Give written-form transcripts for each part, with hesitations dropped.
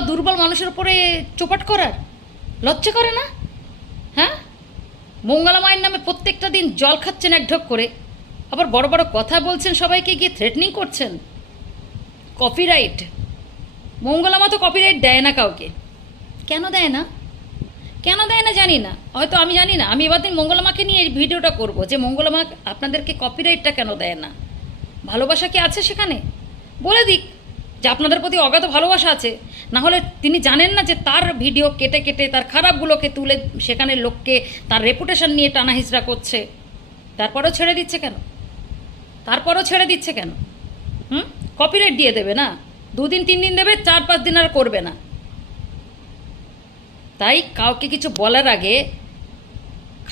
বা দুর্বল মানুষের উপরে চোপাট করার লজ্জা করে না? হ্যাঁ, মঙ্গলা মায়ের নামে প্রত্যেকটা দিন জল খাচ্ছেন এক ঢোক করে, আবার বড় বড় কথা বলছেন, সবাইকে গিয়ে থ্রেটনিং করছেন। কপিরাইট, মঙ্গলা মা তো কপিরাইট দেয় না কাউকে। কেন দেয় না? কেন দেয় না জানি না, হয়তো আমি জানি না। আমি এবার দিন মঙ্গলা মাকে নিয়ে এই ভিডিওটা করব যে মঙ্গলা মা আপনাদেরকে কপিরাইটটা কেন দেয় না। ভালোবাসা কি আছে সেখানে? বলে দিক যে আপনাদের প্রতি অগাধ ভালোবাসা আছে। না হলে তিনি জানেন না যে তার ভিডিও কেটে কেটে তার খারাপগুলোকে তুলে সেখানে লোককে তার রেপুটেশন নিয়ে টানা হিচড়া করছে, তারপরেও ছেড়ে দিচ্ছে কেন? তারপরেও ছেড়ে দিচ্ছে কেন? কপিরাইট দিয়ে দেবে না, 2 দিন 3 দিন দেবে, 4-5 দিন আর করবে না। তাই কাউকে কিছু বলার আগে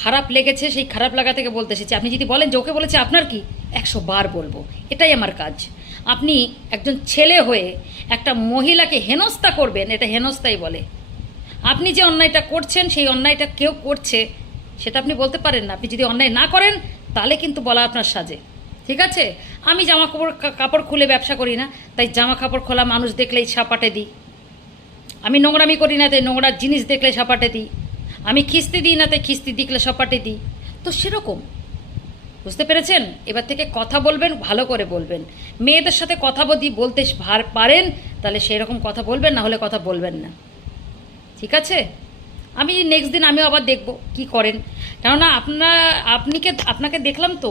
খারাপ লেগেছে সেই খারাপ লাগা থেকে বলতে এসেছি। আপনি যদি বলেন যে ওকে বলেছে আপনার কি, 100 বার বলবো, এটাই আমার কাজ। আপনি একজন ছেলে হয়ে একটা মহিলাকে হেনস্থা করবেন, এটা হেনস্থাই বলে। আপনি যে অন্যায়টা করছেন সেই অন্যায়টা কেউ করছে সেটা আপনি বলতে পারেন না। আপনি যদি অন্যায় না করেন তাহলে কিন্তু বলা আপনার সাজে, ঠিক আছে? আমি জামা কাপড় খুলে ব্যবসা করি না, তাই জামা কাপড় খোলা মানুষ দেখলেই ছাপাটে দিই। আমি নোংরামি করি না, তাই নোংরা জিনিস দেখলে সাপাটে দিই। আমি খিস্তি দিই না, তাই খিস্তি দেখলে সাপাটে দিই। তো সেরকম, বুঝতে পেরেছেন? এবার থেকে কথা বলবেন, ভালো করে বলবেন। মেয়েদের সাথে কথা বলতে পারেন তাহলে সেই রকম কথা বলবেন, না হলে কথা বলবেন না, ঠিক আছে? আমি নেক্সট দিন আমিও আবার দেখব কি করেন, কেননা আপনাকে দেখলাম তো।